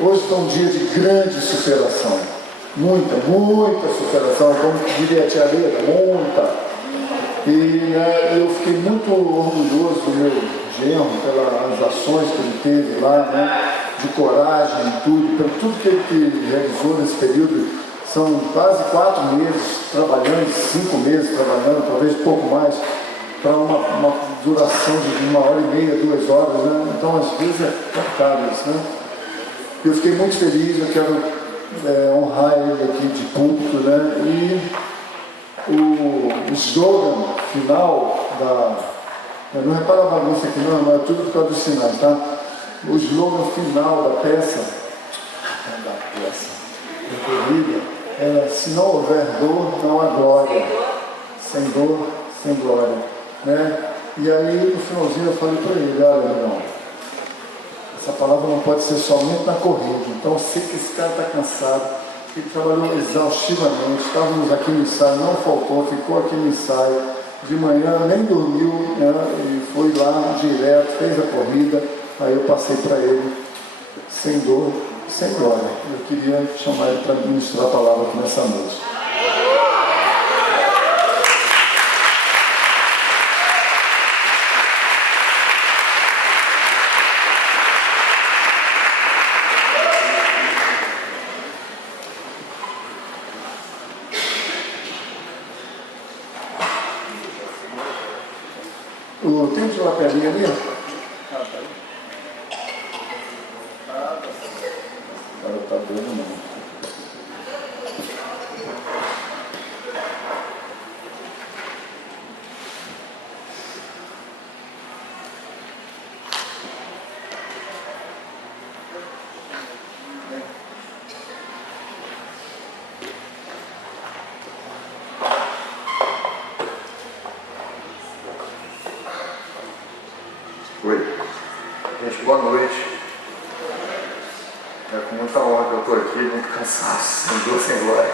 Hoje está um dia de grande superação. Muita superação, como diria a tia Leda, muita. E eu fiquei muito orgulhoso do meu genro, pelas ações que ele teve lá, né, de coragem e tudo, pelo tudo que ele realizou nesse período. São quase 4 meses trabalhando, 5 meses trabalhando, talvez um pouco mais, para uma duração de 1h30, 2 horas, né? Então às vezes é complicado isso, né? Eu fiquei muito feliz, eu quero honrar ele aqui de público, né? E o slogan final não repara a bagunça aqui não, é tudo por causa dos sinais, tá? O slogan final da peça, da corrida, se não houver dor, não há glória. Sem dor, sem glória, né? E aí no finalzinho eu falei para ele, olha, irmão, essa palavra não pode ser somente na corrida. Então eu sei que esse cara está cansado, ele trabalhou exaustivamente, estávamos aqui no ensaio, não faltou, ficou aqui no ensaio, de manhã nem dormiu, né? E foi lá direto, fez a corrida. Aí eu passei para ele, sem dor, sem glória. Eu queria chamar ele para ministrar a palavra aqui nessa noite. Tem de lapelinha ali? Agora tá dando não. Oi. Gente, boa noite. É com muita honra que eu estou aqui, muito cansaço, sem dor, sem glória.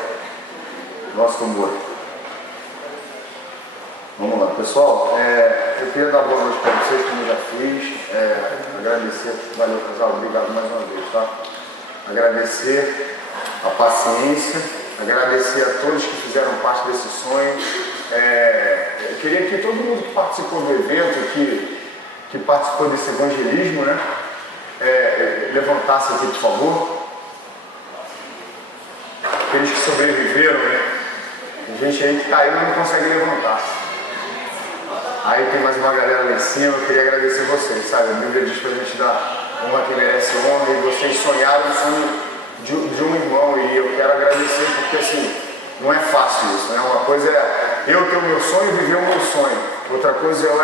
Nosso amor. Vamos lá, pessoal. Eu queria dar boa noite para vocês, como eu já fiz. Agradecer, valeu casal, obrigado mais uma vez, tá? Agradecer a paciência, agradecer a todos que fizeram parte desse sonho. Eu queria que todo mundo que participou do evento, que participou desse evangelismo, né? Levantasse aqui, por favor. Aqueles que sobreviveram, né? Tem gente aí que caiu e não consegue levantar. Aí tem mais uma galera lá em cima, eu queria agradecer vocês, sabe? A Bíblia diz pra gente dar honra que merece honra, e vocês sonharam o sonho de um irmão, e eu quero agradecer porque assim, não é fácil isso, né? Uma coisa é eu ter o meu sonho e viver o meu sonho. Outra coisa eu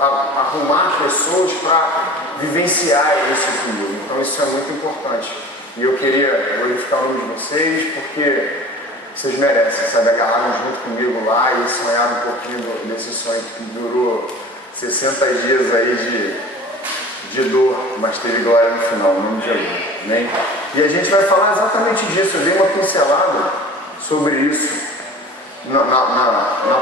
arrumar pessoas para vivenciar isso comigo. Então isso é muito importante. E eu queria glorificar o nome de vocês, porque vocês merecem, sabe? Agarraram junto comigo lá e sonharam um pouquinho desse sonho que durou 60 dias aí de dor, mas teve glória no final, no nome de Jesus. Amém? E a gente vai falar exatamente disso. Eu dei uma pincelada sobre isso na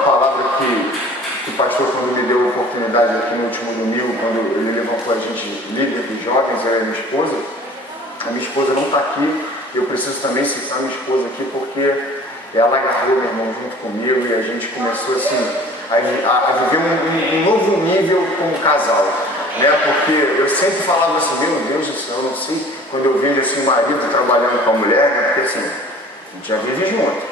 palavra que o pastor, quando me deu a oportunidade aqui no último domingo, quando ele levantou a gente líder dos jovens, eu e a minha esposa. A minha esposa não está aqui, eu preciso também citar a minha esposa aqui, porque ela agarrou meu irmão junto comigo e a gente começou assim a viver um novo nível como casal, né? Porque eu sempre falava assim, meu Deus do céu, eu não sei, quando eu vejo assim o marido trabalhando com a mulher, né? Porque assim, a gente já vive junto,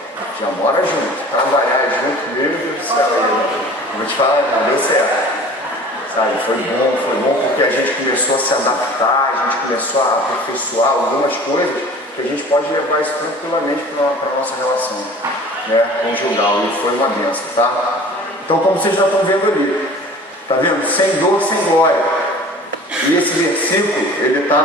já mora junto, trabalhar junto, meu Deus do céu, eu vou te falar, não deu certo. Sabe, foi bom porque a gente começou a se adaptar, a gente começou a aperfeiçoar algumas coisas que a gente pode levar isso tranquilamente para a nossa relação, né, conjugal, e foi uma benção, tá? Então, como vocês já estão vendo ali, tá vendo? Sem dor, sem glória. E esse versículo, ele está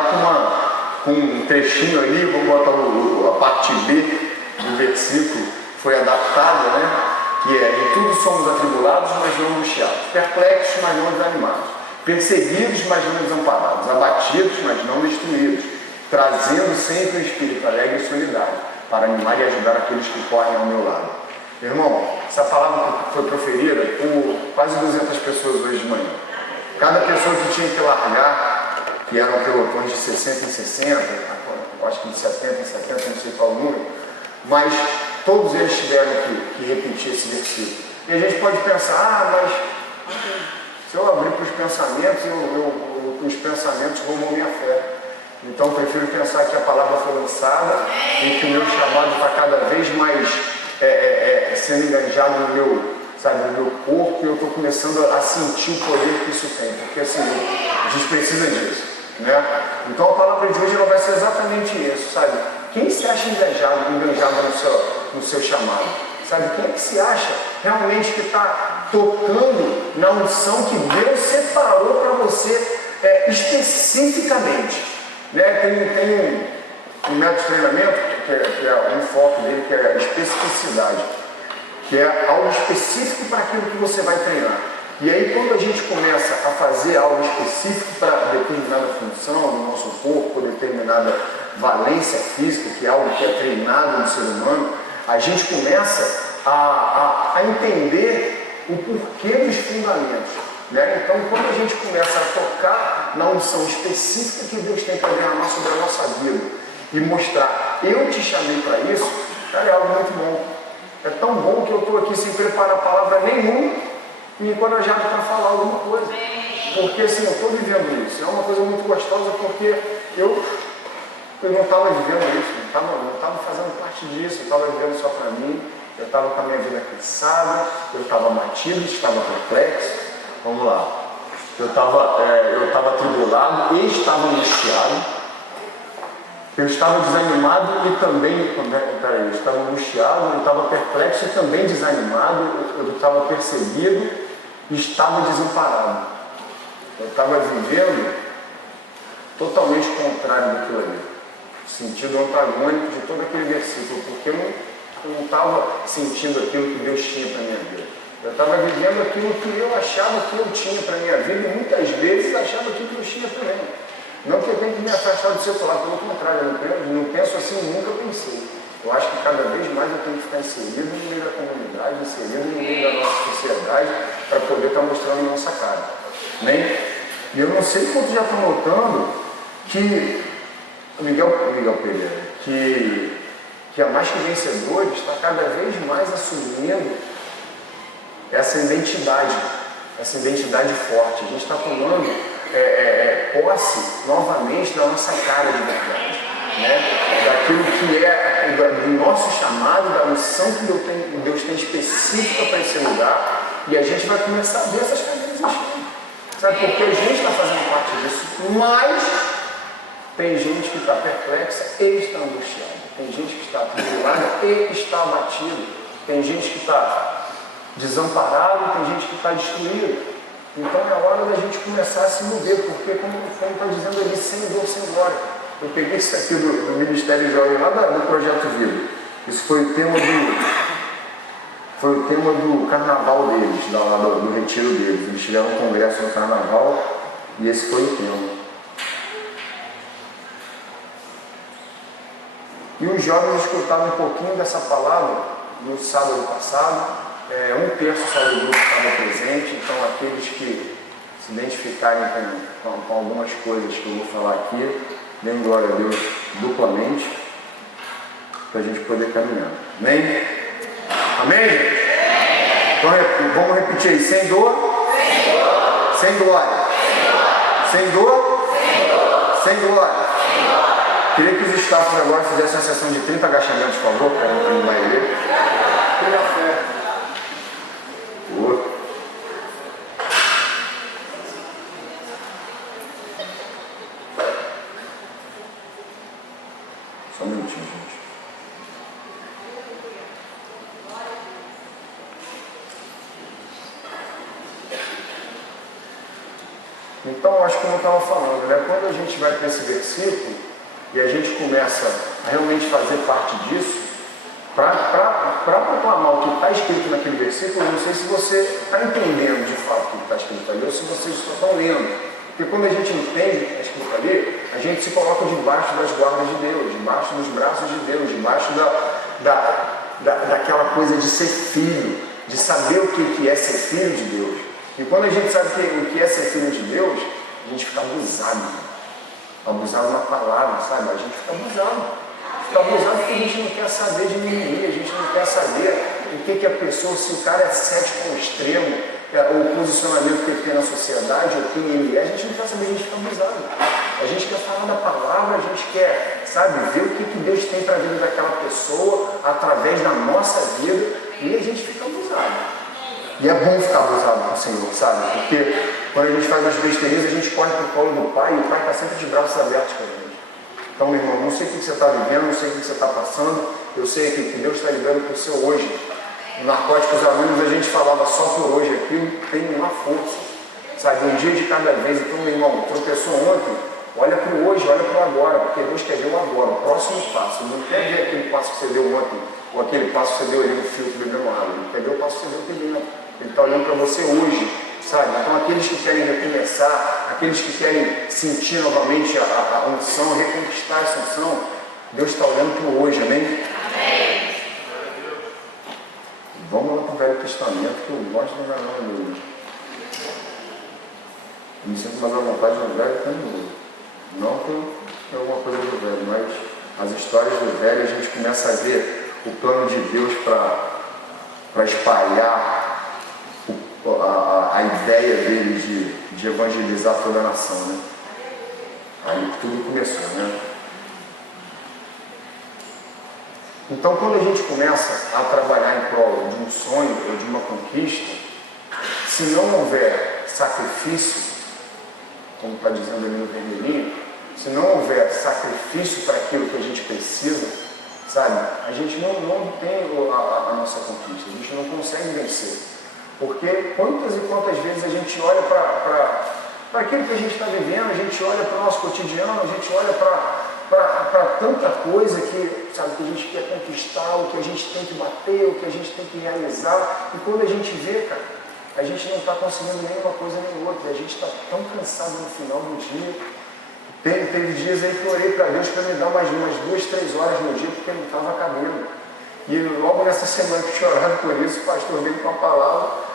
com um trechinho ali, vamos botar a parte B do versículo, foi adaptada, né? Que em tudo somos atribulados, mas não angustiados, perplexos, mas não desanimados, perseguidos, mas não desamparados, abatidos, mas não destruídos, trazendo sempre o espírito alegre e solidário, para animar e ajudar aqueles que correm ao meu lado. Irmão, essa palavra foi proferida por quase 200 pessoas hoje de manhã. Cada pessoa que tinha que largar que eram pelotões de 60 em 60, acho que de 70 em 70, não sei qual o número, mas todos eles tiveram que repetir esse versículo. E a gente pode pensar, mas se eu abrir para os pensamentos, os pensamentos roubam minha fé. Então eu prefiro pensar que a palavra foi lançada e que o meu chamado está cada vez mais sendo enganjado no meu corpo, e eu estou começando a sentir o poder que isso tem, porque assim, a gente precisa disso, né? Então a palavra de hoje ela vai ser exatamente isso, sabe? Quem se acha enganjado no seu chamado? Sabe? Quem é que se acha realmente que está tocando na unção que Deus separou para você especificamente? Né? Tem um método de treinamento, que é um foco dele, que é a especificidade, que é algo específico para aquilo que você vai treinar. E aí, quando a gente começa a fazer algo específico para determinada função do nosso corpo, determinada valência física, que é algo que é treinado no ser humano, a gente começa a entender o porquê dos fundamentos. Né? Então, quando a gente começa a tocar na unção específica que Deus tem para derramar sobre a nossa vida e mostrar, eu te chamei para isso, cara, é algo muito bom. É tão bom que eu estou aqui sem preparar palavra nenhuma e encorajado para falar alguma coisa. Porque assim, eu estou vivendo isso. É uma coisa muito gostosa porque eu não estava vivendo isso, não estava fazendo parte disso, eu estava vivendo só para mim, eu estava com a minha vida cansada, eu estava abatido, estava perplexo. Vamos lá. Eu estava atribulado e estava angustiado. Eu estava desanimado e também, eu estava angustiado, eu estava perplexo e também desanimado, eu estava perseguido e estava desamparado. Eu estava vivendo totalmente contrário daquilo ali. Sentido antagônico de todo aquele versículo, porque eu não estava sentindo aquilo que Deus tinha para a minha vida. Eu estava vivendo aquilo que eu achava que eu tinha para a minha vida e muitas vezes achava aquilo que eu tinha também. Não que eu tenha que me afastar do secular, pelo contrário, eu não penso assim, nunca pensei. Eu acho que cada vez mais eu tenho que ficar inserido no meio da comunidade, inserido no meio da nossa sociedade, para poder estar mostrando a nossa cara. Né? E eu não sei quanto já estão notando que Miguel Pereira, que a Mais Que Vencedores está cada vez mais assumindo essa identidade forte. A gente está tomando posse novamente da nossa cara de verdade, né? Daquilo que é do nosso chamado, da missão que Deus tem específica para esse lugar, e a gente vai começar a ver essas cadeiras enchendo, sabe? Porque a gente está fazendo parte disso, mas tem gente que está perplexa e está angustiada, tem gente que está atribulada e está abatida, tem gente que está desamparado, tem gente que está destruído. Então é hora da gente começar a se mover, porque como está dizendo ali, sem dor, sem glória. Eu peguei isso aqui do Ministério Jovem, lá do Projeto Vida. Isso foi o tema do carnaval deles, do retiro deles. Eles tiveram um congresso no carnaval e esse foi o tema. E os jovens escutaram um pouquinho dessa palavra no sábado passado. Um terço só do grupo estava presente, então aqueles que se identificarem com algumas coisas que eu vou falar aqui, deem glória a Deus duplamente, para a gente poder caminhar. Amém? Amém, gente? Então vamos repetir aí, sem dor, sem glória. Sem dor, sem glória. Queria que os staffs agora fizessem uma sessão de 30 agachamentos, por favor, para não vai ler. Tenha fé. Só um minutinho, gente. Então, acho que como eu estava falando, né? Quando a gente vai para esse versículo e a gente começa a realmente fazer parte disso, para proclamar o que está escrito naquele versículo, eu não sei se você está entendendo de fato o que está escrito ali ou se vocês só estão lendo. Porque quando a gente entende o que está escrito ali, a gente se coloca debaixo das guardas de Deus, debaixo dos braços de Deus, debaixo daquela coisa de ser filho, de saber o que é ser filho de Deus. E quando a gente sabe o que é ser filho de Deus, a gente fica abusado. abusado na palavra, sabe? A gente fica abusado. Fica abusado porque a gente não quer saber de mimimi, a gente não quer saber o que a pessoa, se o cara é cético ao extremo, o posicionamento que ele tem na sociedade, ou quem ele é, a gente não quer saber, a gente fica abusado. A gente quer falar da palavra, a gente quer, sabe, ver o que Deus tem para a vida daquela pessoa, através da nossa vida, e a gente fica abusado. E é bom ficar abusado com o Senhor, sabe? Porque quando a gente faz as besteiras, a gente corre para o colo do Pai, e o Pai está sempre de braços abertos com a gente. Então, meu irmão, não sei o que você está vivendo, não sei o que você está passando, eu sei que Deus está lidando com o seu hoje. No Narcóticos Anônimos a gente falava só por hoje, aquilo tem uma força, sabe? Um dia de cada vez. Então, meu irmão, tropeçou ontem, olha para o hoje, olha para o agora, porque Deus quer ver o agora, o próximo passo. Ele não quer ver aquele passo que você deu ontem, ou aquele passo que você deu ali no filtro bebendo água. Ele quer ver o passo que você deu aqui dentro. Ele está olhando para você hoje, sabe? Então, aqueles que querem recomeçar, aqueles que querem sentir novamente a unção, reconquistar essa unção, Deus está olhando para o hoje, amém? Amém. Vamos lá para o Velho Testamento, que eu gosto de enganar o Deus. Me sinto mais à vontade no Velho que no Novo. Não tem alguma coisa do Velho, mas as histórias do Velho a gente começa a ver o plano de Deus para espalhar a ideia dele de evangelizar toda a nação, né? Aí tudo começou, né? Então, quando a gente começa a trabalhar em prol de um sonho ou de uma conquista, se não houver sacrifício, como está dizendo ali no vermelhinho, se não houver sacrifício para aquilo que a gente precisa, sabe, a gente não tem a nossa conquista, a gente não consegue vencer. Porque quantas e quantas vezes a gente olha para aquilo que a gente está vivendo, a gente olha para o nosso cotidiano, a gente olha para tanta coisa que, sabe, que a gente quer conquistar, o que a gente tem que bater, o que a gente tem que realizar, e quando a gente vê, cara, a gente não está conseguindo nenhuma coisa nem outra, a gente está tão cansado no final do dia. Teve dias aí que eu orei para Deus para me dar umas 2, 3 horas no dia, porque não estava cabendo. E logo nessa semana que chorando por isso, o pastor veio com a palavra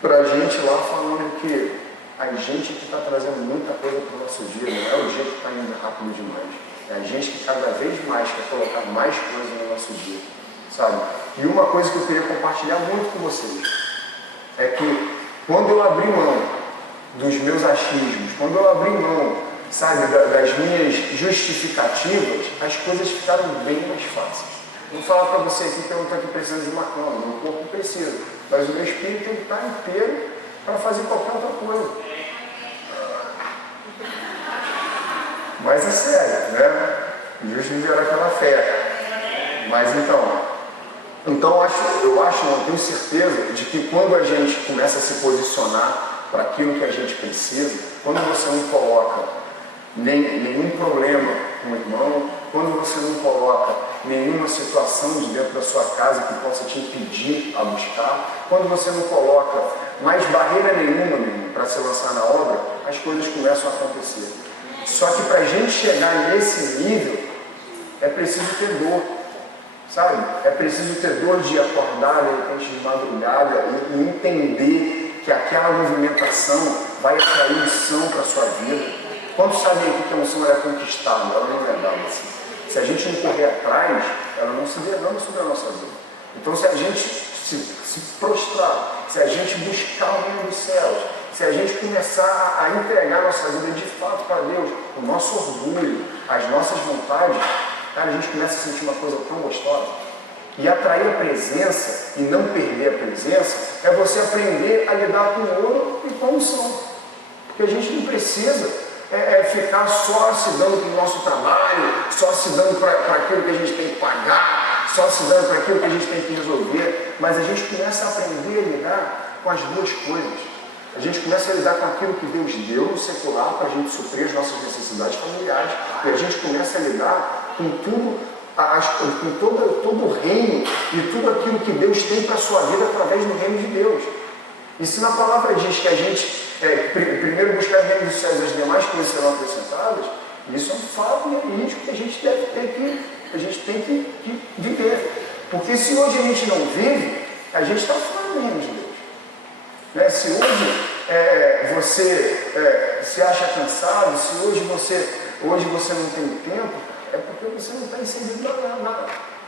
para a gente lá, falando que a gente que está trazendo muita coisa para o nosso dia, não é o dia que está indo rápido demais. É a gente que cada vez mais quer colocar mais coisa no nosso dia, sabe? E uma coisa que eu queria compartilhar muito com vocês é que quando eu abri mão dos meus achismos, quando eu abri mão, sabe, das minhas justificativas, as coisas ficaram bem mais fáceis. Vou falar para você aqui que eu não estou aqui precisando de uma cama, o meu corpo precisa, mas o meu espírito está inteiro para fazer qualquer outra coisa. Mas é sério, né? Justo viverá pela fé. Mas então eu acho, não tenho certeza de que quando a gente começa a se posicionar para aquilo que a gente precisa, quando você não coloca nenhum problema com o irmão, quando você não coloca nenhuma situação de dentro da sua casa que possa te impedir a buscar, quando você não coloca mais barreira nenhuma para se lançar na obra, as coisas começam a acontecer. Só que para a gente chegar nesse nível, é preciso ter dor, sabe? É preciso ter dor de acordar de repente de madrugada e entender que aquela movimentação vai atrair unção para a sua vida. Quantos sabem que a unção era conquistada, ela não é dada assim. Se a gente não correr atrás, ela não se derrama sobre a nossa vida. Então, se a gente se prostrar, se a gente buscar o reino dos céus, se a gente começar a entregar a nossa vida de fato para Deus, o nosso orgulho, as nossas vontades, cara, a gente começa a sentir uma coisa tão gostosa. E atrair a presença e não perder a presença é você aprender a lidar com o ouro e com a unção. Porque a gente não precisa ficar só se dando para o nosso trabalho, só se dando para aquilo que a gente tem que pagar, só se dando para aquilo que a gente tem que resolver, mas a gente começa a aprender a lidar com as duas coisas. A gente começa a lidar com aquilo que Deus deu no secular para a gente suprir as nossas necessidades familiares, e a gente começa a lidar com tudo, com todo o reino e tudo aquilo que Deus tem para a sua vida através do reino de Deus. E se na palavra diz que a gente primeiro buscar o reino dos céus e as demais coisas serão acrescentadas, isso é um fato e é risco que a gente tem que viver. Porque se hoje a gente não vive, a gente está fora do reino de Deus. Né? Se hoje se acha cansado, se hoje você não tem tempo, é porque você não está inserido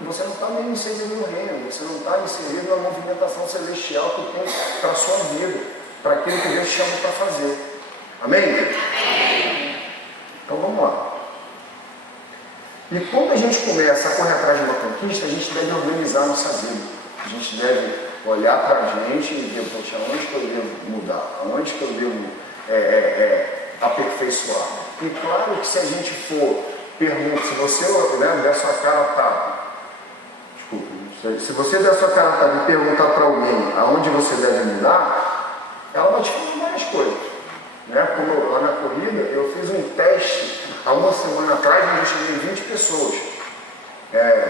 você não está mesmo inserido no reino, você não está inserido na movimentação celestial que tem para a sua vida, para aquilo que Deus chama para fazer. Amém? Amém? Então vamos lá. E quando a gente começa a correr atrás de uma conquista, a gente deve organizar a nossa vida. A gente deve olhar para a gente e ver, poxa, aonde que eu devo mudar? Aonde que eu devo aperfeiçoar? E claro que se a gente for perguntar, se você der sua cara a tapa, se você der sua cara a tapa e perguntar para alguém aonde você deve mudar, ela vai te falar várias coisas. Né? Como lá na corrida, eu fiz um teste há uma semana atrás, onde eu chamei 20 pessoas,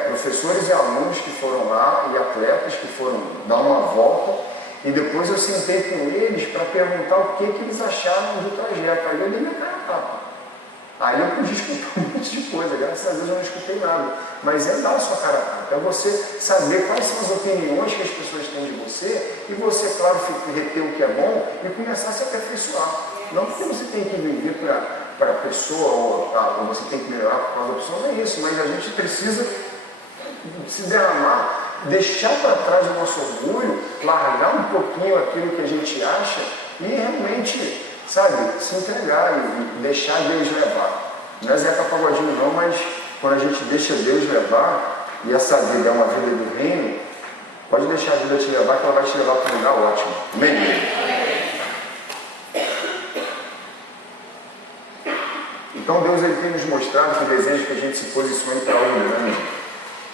professores e alunos que foram lá e atletas que foram dar uma volta, e depois eu sentei com eles para perguntar o que eles acharam do trajeto. Aí eu dei minha cara a tapa. Aí eu podia escutar um monte de coisa, graças a Deus eu não escutei nada. Mas é dar a sua cara a tapa, é você saber quais são as opiniões que as pessoas têm de você, e você, claro, reter o que é bom e começar a se aperfeiçoar. Não porque você tem que viver para a pessoa, ou você tem que melhorar por causa da pessoa, não é isso, mas a gente precisa se derramar, deixar para trás o nosso orgulho, largar um pouquinho aquilo que a gente acha e realmente, sabe, se entregar e deixar Deus levar. Não é Zeca Pagodinho não, mas quando a gente deixa Deus levar, e essa vida é uma vida do reino, pode deixar a vida te levar, que ela vai te levar para um lugar ótimo. Amém? Então Deus ele tem nos mostrado que deseja que a gente se posicione para algo grande.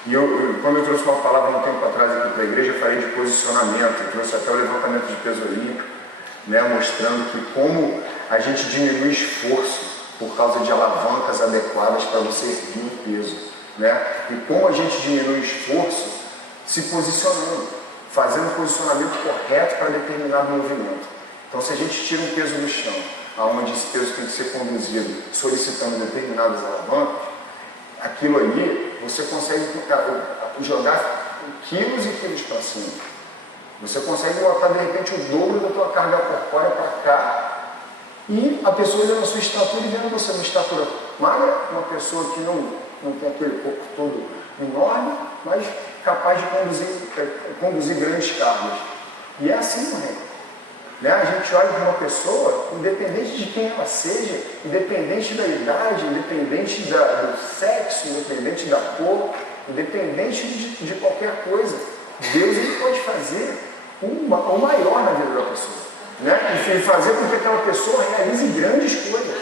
E quando eu trouxe uma palavra um tempo atrás aqui para a igreja, eu falei de posicionamento, eu trouxe até o levantamento de peso olímpico, né, mostrando que como a gente diminui esforço por causa de alavancas adequadas para você erguer o peso. Né? E como a gente diminui esforço se posicionando, fazendo o posicionamento correto para determinado movimento. Então se a gente tira um peso do chão, onde esse peso tem que ser conduzido, solicitando determinadas alavancas, aquilo ali, você consegue jogar quilos e quilos para cima. Você consegue botar, de repente, o dobro da tua carga corpórea para cá, e a pessoa olhando a sua estatura e vendo você uma estatura magra, uma pessoa que não tem aquele corpo todo enorme, mas capaz de conduzir grandes cargas. E é assim no reino. Né? A gente olha para uma pessoa, independente de quem ela seja, independente da idade, independente do sexo, independente da cor, independente de qualquer coisa, Deus ele pode fazer o maior na vida da pessoa. Né? E fazer com que aquela pessoa realize grandes coisas.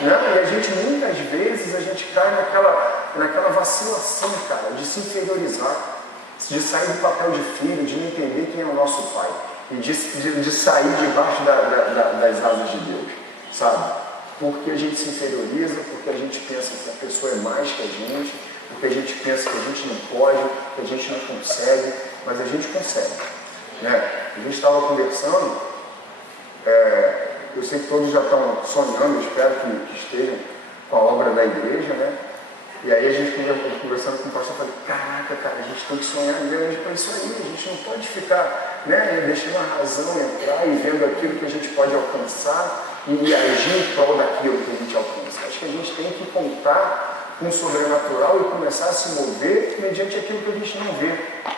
Né? E a gente, muitas vezes, a gente cai naquela vacilação, cara, de se inferiorizar, de sair do papel de filho, de não entender quem é o nosso pai. E de sair debaixo das asas de Deus, sabe? Porque a gente se inferioriza, porque a gente pensa que a pessoa é mais que a gente, porque a gente pensa que a gente não pode, que a gente não consegue, mas a gente consegue. Né? A gente estava conversando, eu sei que todos já estão sonhando, eu espero que estejam com a obra da igreja, né? E aí a gente conversando com o pastor, eu falei, caraca, cara, a gente tem que sonhar grande para isso aí, a gente não pode ficar, né, deixando a razão entrar e vendo aquilo que a gente pode alcançar e agir em prol daquilo que a gente alcança. Acho que a gente tem que contar com o sobrenatural e começar a se mover mediante aquilo que a gente não vê,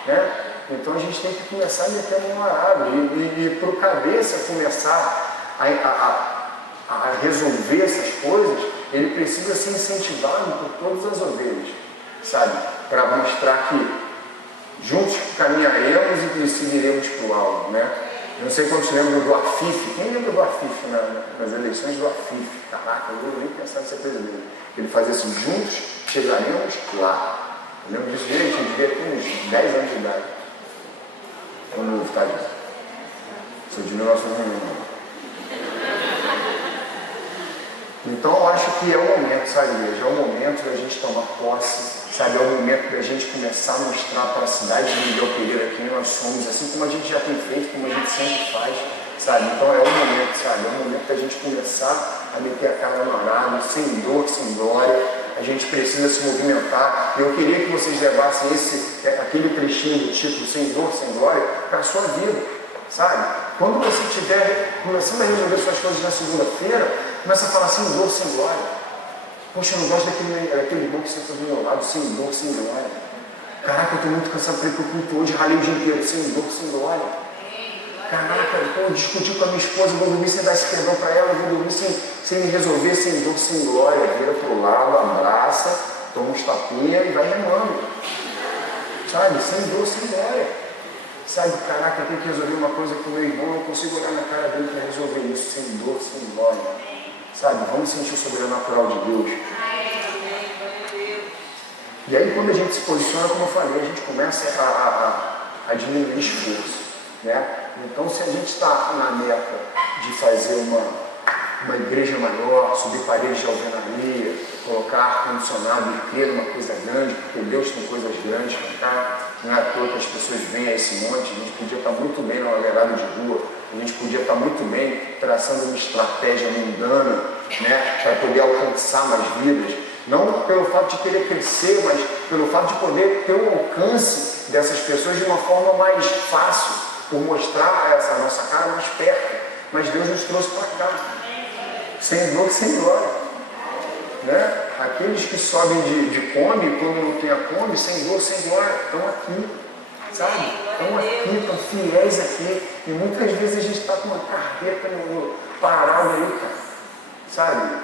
né? Então a gente tem que começar a meter um arado e para o cabeça começar a resolver essas coisas, ele precisa ser incentivado por todas as ovelhas, sabe? Para mostrar que juntos caminharemos e seguiremos para o alvo, né? Eu não sei quantos lembram do Afif. Quem lembra do Afif nas eleições do Afif? Caraca, eu não nem pensar nessa coisa dele. Ele fazia assim, juntos chegaremos lá. Eu lembro disso direitinho, devia ter uns 10 anos de idade. É um novo, tá, gente? Sou de 1991. Então eu acho que é o momento, sabe, igreja? É o momento da gente tomar posse, sabe? É o momento da gente começar a mostrar para a cidade de Miguel Pereira quem nós somos, assim como a gente já tem feito, como a gente sempre faz, sabe? Então é o momento, sabe? É o momento da gente começar a meter a cara no arado, sem dor, sem glória. A gente precisa se movimentar. Eu queria que vocês levassem aquele trechinho do título, sem dor, sem glória, para a sua vida, sabe? Quando você estiver começando a resolver suas coisas na segunda-feira, Começa a falar sem dor, sem glória. Poxa, eu não gosto daquele irmão que senta do meu lado, sem dor, sem glória. Caraca, eu estou muito cansado para ir para o culto hoje, ralei o dia inteiro, sem dor, sem glória. Caraca, eu discuti com a minha esposa, vou dormir sem dar esse perdão para ela, vou dormir sem me resolver, sem dor, sem glória. Vira para o lado, abraça, toma uns tapinhas e vai remando. Sabe, sem dor, sem glória. Sabe, caraca, eu tenho que resolver uma coisa com o meu irmão, eu não consigo olhar na cara dele para resolver isso, sem dor, sem glória. Sabe, vamos sentir o sobrenatural de Deus. E aí quando a gente se posiciona, como eu falei, a gente começa a diminuir esforço. Né? Então se a gente está na meta de fazer uma igreja maior, subir paredes de alvenaria, colocar ar-condicionado e crer numa coisa grande, porque Deus tem coisas grandes para cá, não é à toa que as pessoas veem a esse monte, a gente podia estar muito bem na laverada de rua, a gente podia estar muito bem traçando uma estratégia mundana, né, para poder alcançar mais vidas, não pelo fato de querer crescer, mas pelo fato de poder ter um alcance dessas pessoas de uma forma mais fácil, por mostrar essa nossa cara mais perto. Mas Deus nos trouxe para cá, sem dor, sem glória. Né? Aqueles que sobem de Kombi, quando não tem a Kombi, sem dor, sem glória, estão aqui, sabe? Estão aqui, estão fiéis aqui. E muitas vezes a gente está com uma carreta parada aí, cara, sabe?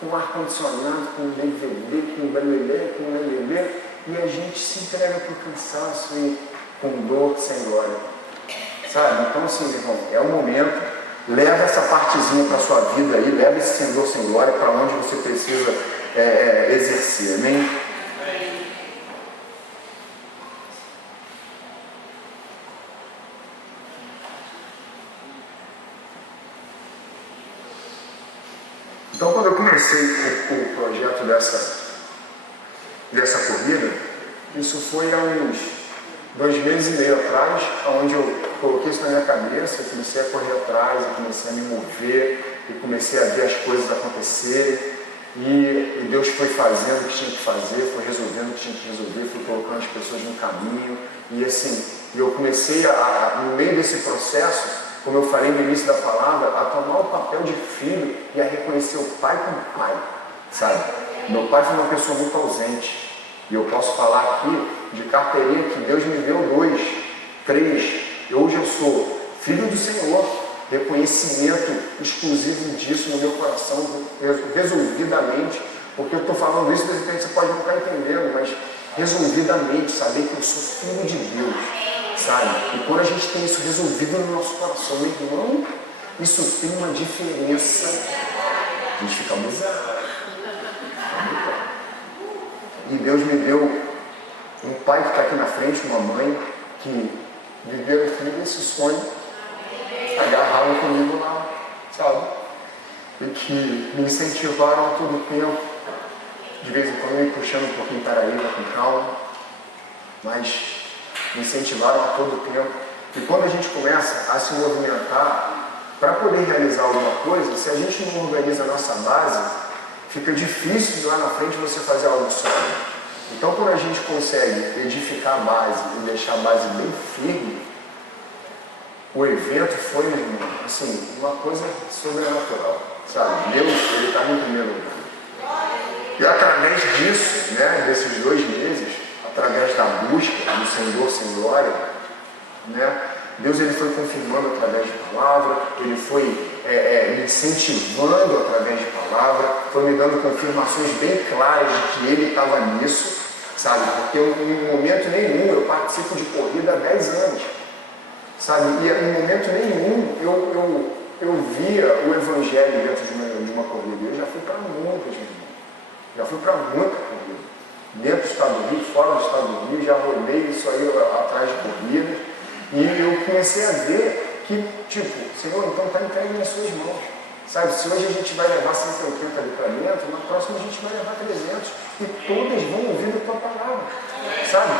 Com ar-condicionado, com DVD, com brelelê, com lelelê, e a gente se entrega para o cansaço e com dor, sem glória. Sabe? Então, assim, meu irmão, é o momento, leva essa partezinha para a sua vida aí, leva esse sem dor, sem glória para onde você precisa exercer, amém? Então, quando eu comecei o projeto dessa corrida, isso foi há uns 2 meses e meio atrás, onde eu coloquei isso na minha cabeça, eu comecei a correr atrás, eu comecei a me mover, e comecei a ver as coisas acontecerem, e Deus foi fazendo o que tinha que fazer, foi resolvendo o que tinha que resolver, foi colocando as pessoas no caminho, e assim, eu comecei no meio desse processo, como eu falei no início da palavra, a tomar o papel de filho e a reconhecer o pai como pai, sabe? Meu pai foi uma pessoa muito ausente, e eu posso falar aqui de carteirinha que Deus me deu 2, 3, hoje eu sou filho do Senhor, reconhecimento exclusivo disso no meu coração, resolvidamente, porque eu estou falando isso, de repente você pode não estar entendendo, mas resolvidamente, saber que eu sou filho de Deus, sabe? E quando a gente tem isso resolvido no nosso coração, meu irmão, isso tem uma diferença, a gente fica abusado. E Deus me deu um pai que está aqui na frente, uma mãe, que viveram comigo esse sonho, agarraram comigo lá, sabe? E que me incentivaram a todo tempo, de vez em quando me puxando um pouquinho para aí, com calma, mas me incentivaram a todo tempo. E quando a gente começa a se movimentar para poder realizar alguma coisa, se a gente não organiza a nossa base, fica difícil lá na frente você fazer algo sólido. Então, quando a gente consegue edificar a base e deixar a base bem firme, o evento foi, meu irmão, assim, uma coisa sobrenatural, sabe? Deus, ele está em primeiro lugar. E através disso, né, desses 2 meses, através da busca do sem dor, sem glória, né, Deus ele foi confirmando através de palavra, ele foi me incentivando através de palavra, foi me dando confirmações bem claras de que ele estava nisso, sabe? Porque em momento nenhum eu participo de corrida há 10 anos, sabe? E em momento nenhum eu via o evangelho dentro de uma corrida. Eu já fui para muitas, meu irmão. Já fui para muita corrida. Dentro do estado do Rio, fora do estado do Rio, já rodei isso aí atrás de corrida. E eu comecei a ver que, tipo, Senhor, então está entregue nas suas mãos. Sabe, se hoje a gente vai levar 180 ali para dentro, na próxima a gente vai levar 300. E todas vão ouvir a tua palavra. Sabe?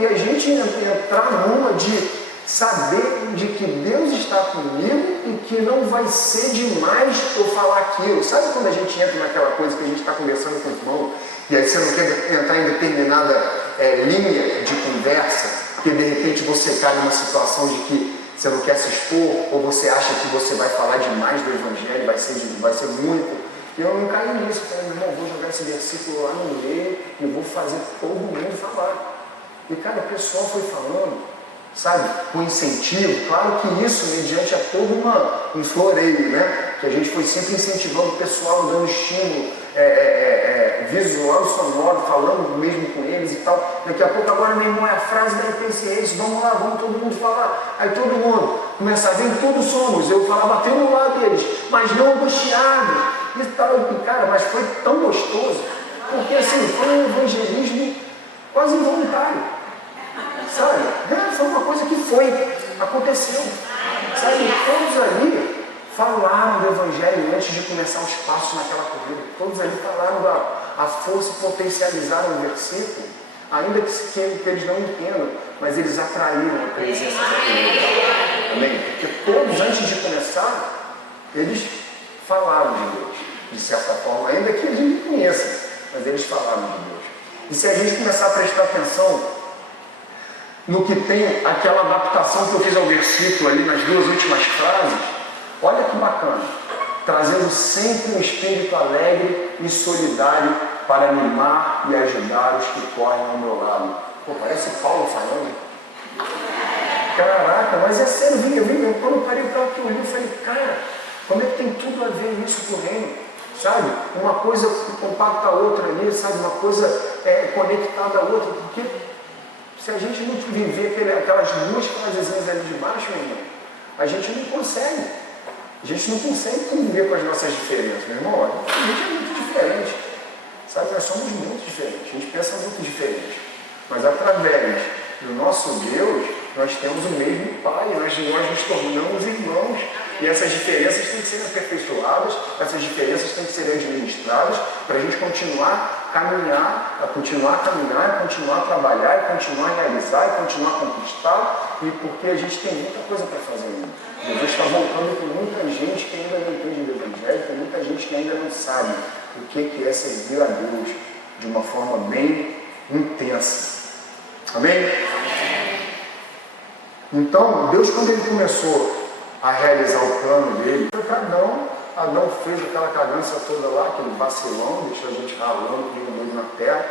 E a gente entrar numa de saber de que Deus está comigo e que não vai ser demais eu falar aquilo. Sabe quando a gente entra naquela coisa que a gente está conversando com o irmão, e aí você não quer entrar em determinada linha de conversa, porque de repente você cai numa situação de que você não quer se expor, ou você acha que você vai falar demais do Evangelho, vai ser muito, E eu não caí nisso. Falei, meu irmão, vou jogar esse versículo lá no meio e vou fazer todo mundo falar. E cara, o pessoal foi falando, sabe, com incentivo. Claro que isso, mediante a todo um floreio, né? Que a gente foi sempre incentivando o pessoal, dando estímulo visual e sonoro, falando mesmo com eles e tal. Daqui a pouco, agora, meu irmão, é a frase da EPCS, vamos lá, vamos todo mundo falar. Aí todo mundo começa a ver, todos somos. Eu falava até no lado deles, mas não angustiados e tal. E cara, mas foi tão gostoso, porque assim, foi um evangelismo quase involuntário, sabe? Foi uma coisa que aconteceu, sabe? Todos ali falaram do Evangelho antes de começar os passos naquela corrida. Todos ali falaram da força e potencializaram o versículo, ainda que eles não entendam, mas eles atraíram a presença daquele. Amém? Porque todos, antes de começar, eles falaram de Deus, de certa forma, ainda que a gente não conheça, mas eles falaram de Deus. E se a gente começar a prestar atenção no que tem aquela adaptação que eu fiz ao versículo ali nas duas últimas frases, olha que bacana, trazendo sempre um espírito alegre e solidário para animar e ajudar os que correm ao meu lado. Pô, parece Paulo falando. Caraca, mas é sério, quando eu parei para aquilo ali, eu falei, cara, como é que tem tudo a ver isso com o reino? Sabe? Uma coisa compacta a outra ali, sabe? Uma coisa conectada à outra, porque se a gente não viver aquelas duas frasezinhas ali de baixo, meu irmão, a gente não consegue. A gente não consegue conviver com as nossas diferenças, meu irmão. A gente é muito diferente. Sabe? Nós somos muito diferentes. A gente pensa muito diferente. Mas através do nosso Deus, nós temos o mesmo Pai. Nós nos tornamos irmãos. E essas diferenças têm que ser aperfeiçoadas, essas diferenças têm que ser administradas para a gente continuar a caminhar, continuar a trabalhar, e continuar a realizar, e continuar a conquistar, e porque a gente tem muita coisa para fazer ainda. Jesus está voltando com muita gente que ainda não entende o Evangelho, com muita gente que ainda não sabe o que é servir a Deus de uma forma bem intensa. Amém? Então, Deus, quando Ele começou a realizar o plano dele, foi para Adão. Adão fez aquela cagância toda lá, aquele vacilão, deixou a gente ralando tudo na terra.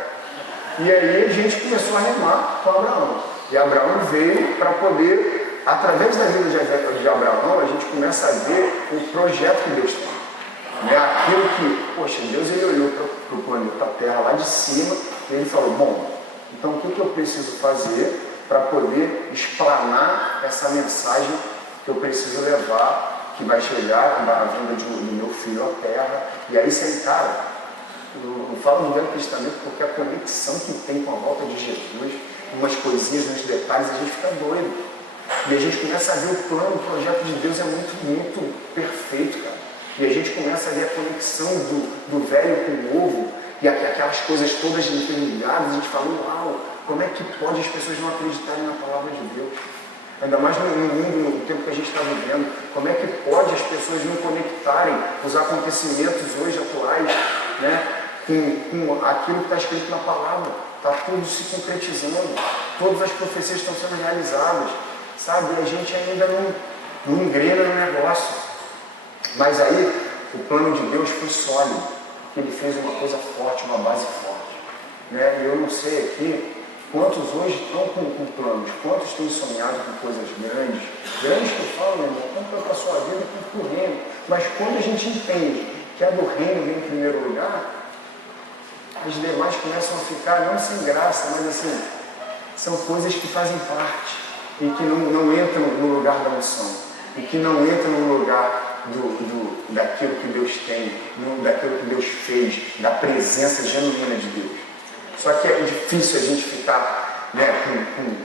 E aí a gente começou a remar com Abraão. E Abraão veio para poder, através da vida de Abraão, a gente começa a ver o projeto que Deus tem. Aquilo que, poxa, Deus ele olhou para o planeta Terra lá de cima e ele falou, bom, então o que eu preciso fazer para poder explanar essa mensagem que eu preciso levar, que vai chegar a vinda do meu filho à terra. E aí, cara, eu falo no Velho Testamento porque a conexão que tem com a volta de Jesus, umas coisinhas, uns detalhes, a gente fica doido. E a gente começa a ver o plano, o projeto de Deus é muito, muito perfeito, cara. E a gente começa a ver a conexão do velho com o novo, e aquelas coisas todas interligadas, a gente fala, uau, como é que pode as pessoas não acreditarem na palavra de Deus? Ainda mais no mundo, no tempo que a gente está vivendo. Como é que pode as pessoas não conectarem os acontecimentos hoje atuais, né, com aquilo que está escrito na palavra? Está tudo se concretizando. Todas as profecias estão sendo realizadas. Sabe? E a gente ainda não engrena no negócio. Mas aí, o plano de Deus foi sólido. Ele fez uma coisa forte, uma base forte. Né? E eu não sei aqui quantos hoje estão com planos, quantos têm sonhado com coisas grandes que eu falo, meu irmão, tanto para a sua vida quanto para o reino. Mas quando a gente entende que a do reino vem em primeiro lugar, as demais começam a ficar não sem graça, mas assim, são coisas que fazem parte e que não entram no lugar da unção, e que não entram no lugar daquilo que Deus tem, daquilo que Deus fez, da presença genuína de Deus. Só que é difícil a gente ficar, né,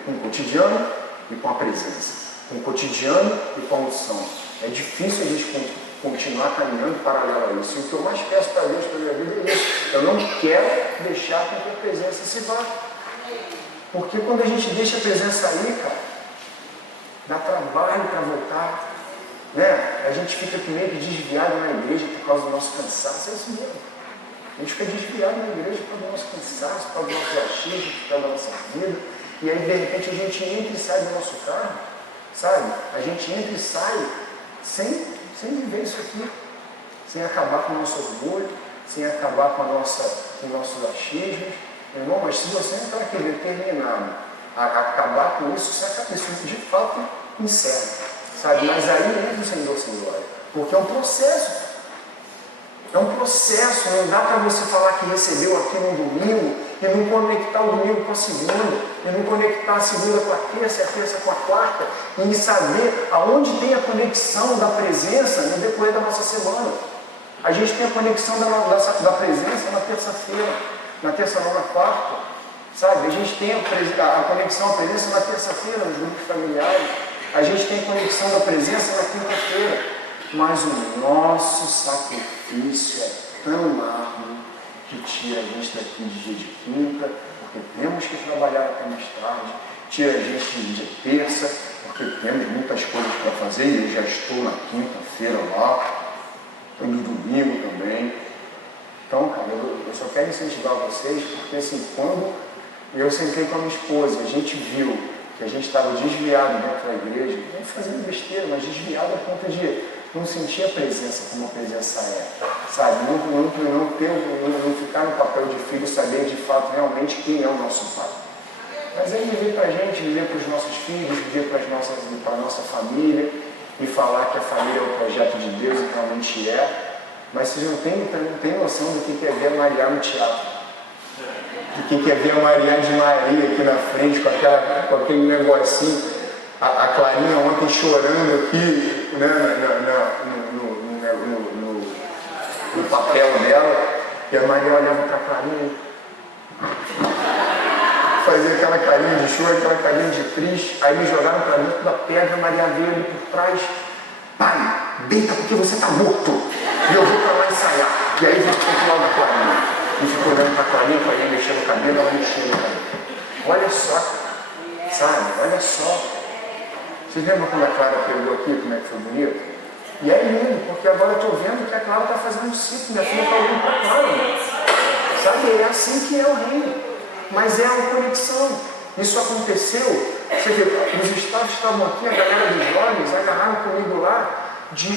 com o cotidiano e com a presença, com o cotidiano e com a unção. É difícil a gente continuar caminhando paralelo a isso. E o que eu mais peço para Deus para a minha vida é isso. Eu não quero deixar com que a presença se vá. Porque quando a gente deixa a presença aí, cara, dá trabalho para voltar. Né? A gente fica meio que desviado na igreja por causa do nosso cansaço. É isso mesmo. A gente fica desviado na igreja por causa do nosso cansaço, por causa do nosso achismo, por causa da nossa vida. E aí, de repente, a gente entra e sai do nosso carro, sabe? A gente entra e sai sem viver isso aqui, sem acabar com o nosso orgulho, sem acabar com os nossos achismos. Irmão, mas se você não está aqui determinado a acabar com isso, isso de fato encerra. Sabe? Mas aí entra o Senhor sem glória. Porque é um processo. É um processo. Não dá para você falar que recebeu aqui no domingo e não conectar o domingo com a segunda, e não conectar a segunda com a terça com a quarta, e saber aonde tem a conexão da presença no decorrer da nossa semana. A gente tem a conexão da presença na terça-feira, na terça não, na quarta. Sabe? A gente tem a conexão da presença na terça-feira, nos grupos familiares. A gente tem conexão da presença na quinta-feira, mas o nosso sacrifício é tão árduo que tira a gente daqui de dia de quinta, porque temos que trabalhar até mais tarde, tira a gente de dia de terça, porque temos muitas coisas para fazer, e eu já estou na quinta-feira lá, e no domingo também. Então, cara, eu só quero incentivar vocês, porque assim, quando eu sentei com a minha esposa, a gente viu que a gente estava desviado dentro da igreja, não fazendo besteira, mas desviado a ponto de não sentir a presença como a presença é, sabe? Não ficar no papel de filho, saber de fato realmente quem é o nosso pai. Mas aí viver para a gente, viver para os nossos filhos, viver para a nossa família, e falar que a família é o projeto de Deus e realmente é, mas vocês não têm noção do que é ver a Maria no teatro. De quem quer ver a Maria de Maria aqui na frente, com aquele negocinho, a Clarinha ontem chorando aqui, né, no papel dela, e a Maria olhava para a Clarinha, fazia aquela carinha de choro, aquela carinha de triste, aí me jogaram para dentro da pedra, a Maria veio ali por trás, pai, deita porque você está morto, e eu vou para lá ensaiar, e aí vou continuar da Clarinha. E ficou olhando para a Clarinha mexendo o cabelo, ela mexendo o cabelo. Olha só, sabe? Olha só. Vocês lembram quando a Clara pegou aqui, como é que foi bonito? E é lindo, porque agora eu estou vendo que a Clara está fazendo um ciclo, minha filha está olhando para a Clara. Sabe? É assim que é o reino. Mas é uma conexão. Isso aconteceu. Você vê, os estados estavam aqui, a galera dos jovens agarraram comigo lá de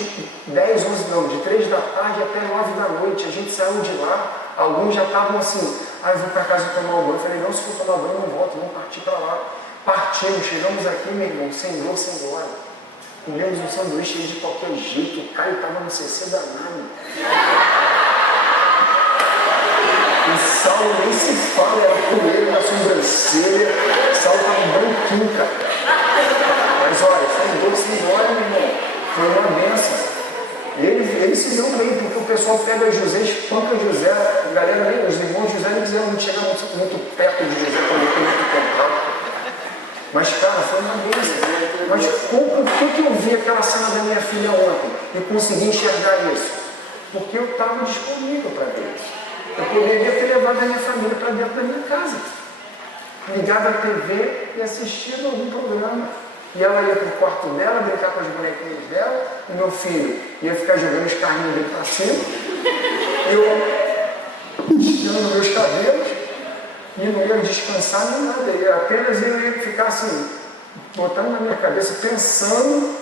10, 11, não, de 3 da tarde até 9 da noite. A gente saiu de lá. Alguns já estavam assim, eu vou para casa tomar um banho. Eu falei, não, se for tomar banho, não volto, vamos partir para lá. Partimos, chegamos aqui, meu irmão, sem dor, sem glória. Comemos um sanduíche de qualquer jeito, o Caio estava no CC danado. O Saulo nem se fala, era coelho na sobrancelha, o Saulo estava branquinho, cara. Mas olha, sem dor, sem glória, meu irmão, foi uma benção. Ele se deu bem, porque o pessoal pega José, espanca José, a galera, os irmãos José não quiseram chegar muito perto de José, quando ele tem muito contato. Mas, cara, foi uma bênção. Mas por que eu vi aquela cena da minha filha ontem e consegui enxergar isso? Porque eu estava disponível para ver isso. Eu poderia ter levado a minha família para dentro da minha casa, ligado à TV e assistido algum programa. E ela ia para o quarto dela, brincar com as bonequinhas dela, e meu filho ia ficar jogando os carrinhos dele para cima, eu estirando meus cabelos, e não ia descansar nem nada, e apenas eu ia ficar assim, botando na minha cabeça, pensando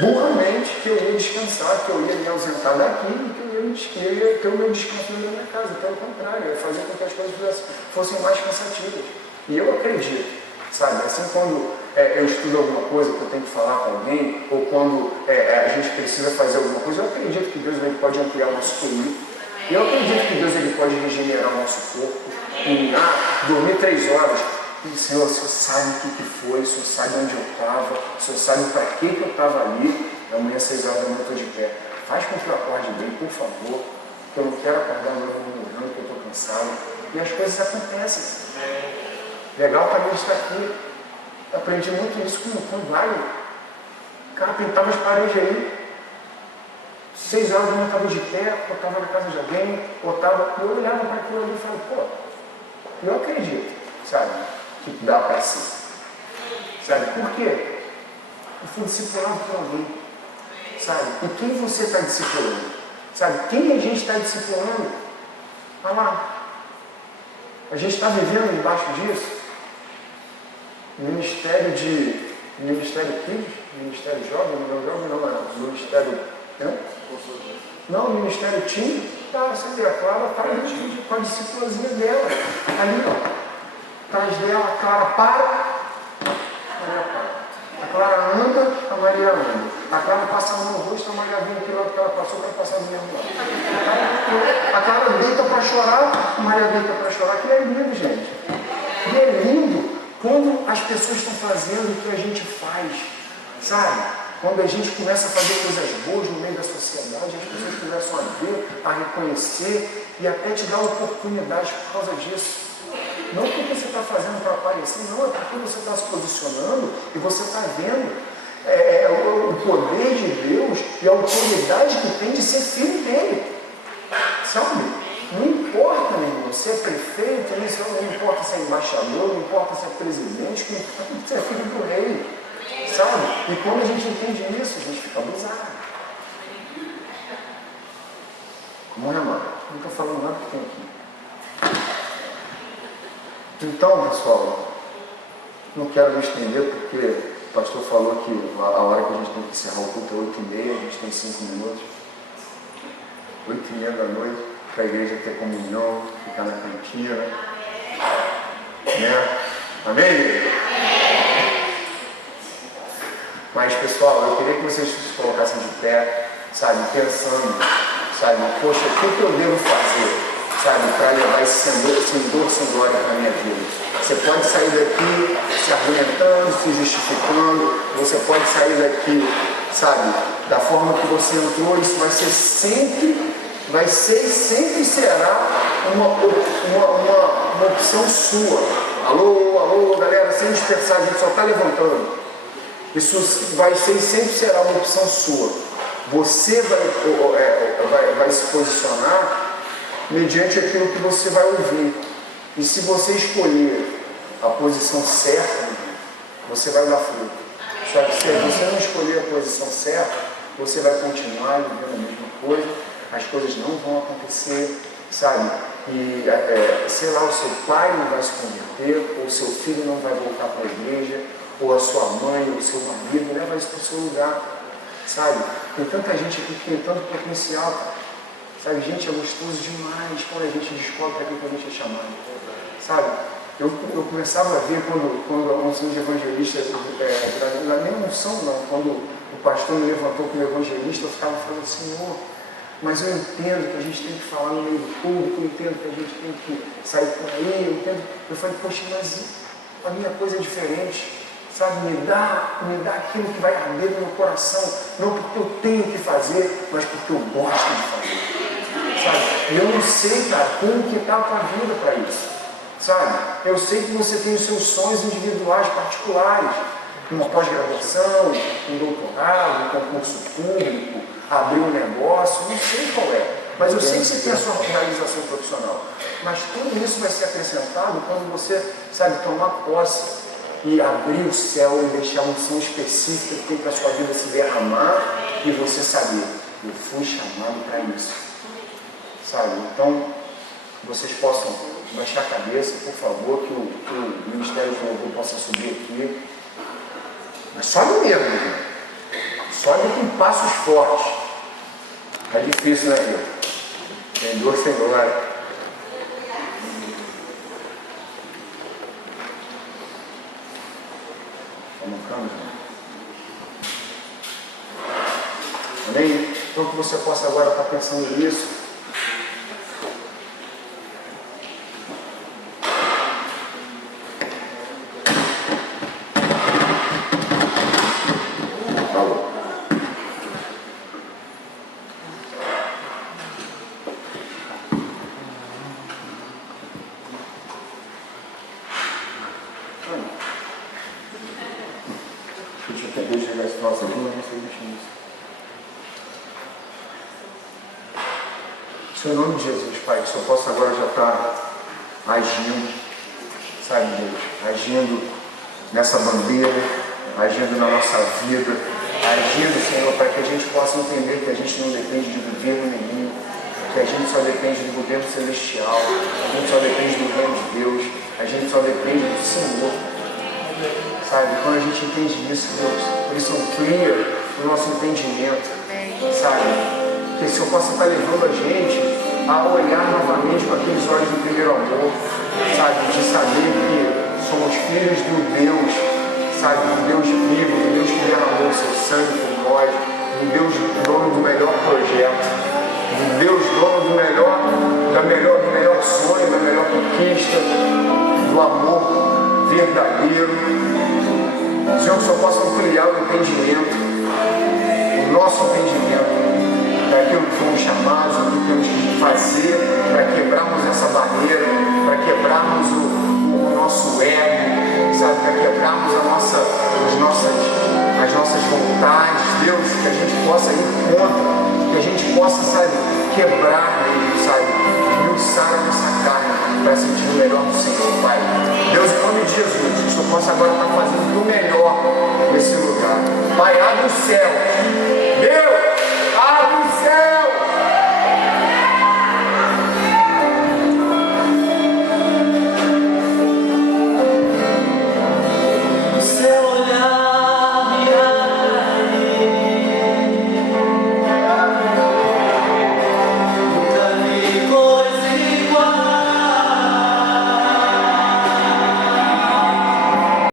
burramente que eu ia descansar, que eu ia me ausentar daqui, e que eu ia ter o meu descanso na minha casa. Pelo contrário, eu ia fazer com que as coisas fossem mais cansativas. E eu acredito, sabe, assim quando eu estudo alguma coisa que eu tenho que falar com alguém, ou quando a gente precisa fazer alguma coisa, eu acredito que Deus ele pode ampliar o nosso QI. E eu acredito que Deus ele pode regenerar o nosso corpo. E dormir 3 horas. E, Senhor, o Senhor sabe o que foi, o Senhor sabe onde eu estava, o Senhor sabe para que eu estava ali. Amanhã, 6 horas da manhã, eu estou de pé. Faz com que eu acorde bem, por favor, que eu não quero acordar murmurando, que eu estou cansado. E as coisas acontecem. Legal para mim estar aqui. Aprendi muito isso com o Wagner. O cara pintava as paredes aí. 6 horas da manhã eu estava de pé, ou estava na casa de alguém, ou estava. Eu olhava para aquilo ali e falava, pô, eu acredito, sabe, que dá para si. Sabe, por quê? Eu fui discipulado por alguém, sabe? E quem você está discipulando? Sabe, quem a gente está discipulando? Olha lá. A gente está vivendo debaixo disso. Ministério Kids, Ministério Jovem, não, Ministério, né? Não, o ministério tinha, tá, você vê, a Clara está ali com a discípulazinha dela. Ali, ó, atrás dela, a Clara para, a Maria para. A Clara anda, a Maria anda. A Clara passa a mão no rosto, a Maria vem aqui lado que ela passou para passar do mesmo lado. A Clara deita para chorar, a Maria deita para chorar. Que é lindo, gente. E é lindo quando as pessoas estão fazendo o que a gente faz, sabe? Quando a gente começa a fazer coisas boas no meio da sociedade, as pessoas começam a ver, a reconhecer e até te dar oportunidade por causa disso. Não porque você está fazendo para aparecer, não, é porque você está se posicionando e você está vendo o poder de Deus e a autoridade que tem de ser filho dele. Sabe? Não importa, meu irmão, se é prefeito, não importa se é embaixador, não importa se é presidente, não importa se é filho do rei. Sabe? E quando a gente entende isso, a gente fica abusado. Como é, mano? Não estou falando nada que tem aqui. Então, pessoal, não quero me estender porque o pastor falou que a hora que a gente tem que encerrar o culto é 8h30, a gente tem 5 minutos. 8h30 da noite, para a igreja ter comunhão, ficar na cantina. Né? Amém? Mas, pessoal, eu queria que vocês se colocassem de pé, sabe, pensando, sabe, poxa, o que eu devo fazer, sabe, para levar esse sem dor, sem glória para a minha vida? Você pode sair daqui se argumentando, se justificando, você pode sair daqui, sabe, da forma que você entrou, isso vai ser sempre será uma opção sua. Alô, galera, sem dispersar, a gente só está levantando. Isso sempre será uma opção sua. Você vai se posicionar mediante aquilo que você vai ouvir. E se você escolher a posição certa, você vai dar fruto. Só que se você não escolher a posição certa, você vai continuar vivendo a mesma coisa, as coisas não vão acontecer, sabe? E, sei lá, o seu pai não vai se converter, ou o seu filho não vai voltar para a igreja, ou a sua mãe, ou o seu marido, leva isso para o seu lugar, sabe? Tem tanta gente aqui que tem tanto potencial, sabe? Gente, é gostoso demais quando a gente descobre aquilo que a gente é chamado, sabe? Eu começava a ver quando a unção de evangelista, não é nem unção não, quando o pastor me levantou como evangelista, eu ficava falando, Senhor, mas eu entendo que a gente tem que falar no meio do público, eu entendo que a gente tem que sair por aí, eu falei, poxa, mas a minha coisa é diferente. Sabe, me dá aquilo que vai arder no meu coração, não porque eu tenho que fazer, mas porque eu gosto de fazer, sabe? E eu não sei, cara, como que está a tua vida para isso, sabe? Eu sei que você tem os seus sonhos individuais, particulares, uma pós-graduação, um doutorado, um concurso público, abrir um negócio, não sei qual é, mas eu sei que você tem a sua realização profissional, mas tudo isso vai ser acrescentado quando você, sabe, tomar posse e abrir o céu e deixar uma unção específica que tem para a sua vida se derramar e você saber, eu fui chamado para isso, sabe? Então, vocês possam baixar a cabeça, por favor, que o Ministério de Louvor possa subir aqui, mas sobe mesmo, né? Sobe com passos fortes. É difícil, né, filho? Tem dor sem glória. Amém? Então que você possa agora estar pensando nisso. Falou. Deixa eu tentar chegar esse nosso aqui, mas não sei mexer nisso. Senhor, em nome de Jesus, Pai, que o Senhor possa agora já estar agindo, sabe, Deus, agindo nessa bandeira, agindo na nossa vida, agindo, Senhor, para que a gente possa entender que a gente não depende de governo nenhum, que a gente só depende do governo celestial, a gente só depende do reino de Deus, a gente só depende do Senhor. Sabe, quando a gente entende isso, Deus, por isso amplia o nosso entendimento, sabe? que o Senhor possa estar levando a gente a olhar novamente com aqueles olhos do primeiro amor, sabe, de saber que somos filhos do Deus, sabe, do Deus vivo, do Deus que derramou o seu sangue por nós, do Deus dono do melhor projeto, do Deus dono do melhor sonho, da melhor conquista, do amor verdadeiro. Senhor, que o Senhor possa ampliar o entendimento, o nosso entendimento daquilo que fomos chamados, do que temos que fazer para quebrarmos essa barreira, para quebrarmos o nosso ego, sabe, para quebrarmos as nossas vontades, Deus, que a gente possa ir contra, que a gente possa, sabe, quebrar mesmo, sabe, esmiuçar a nossa carne para sentir o melhor do Senhor, Pai. Deus, em nome de Jesus, que o Senhor possa agora estar fazendo o melhor nesse lugar. Pai, abre o céu. Deus,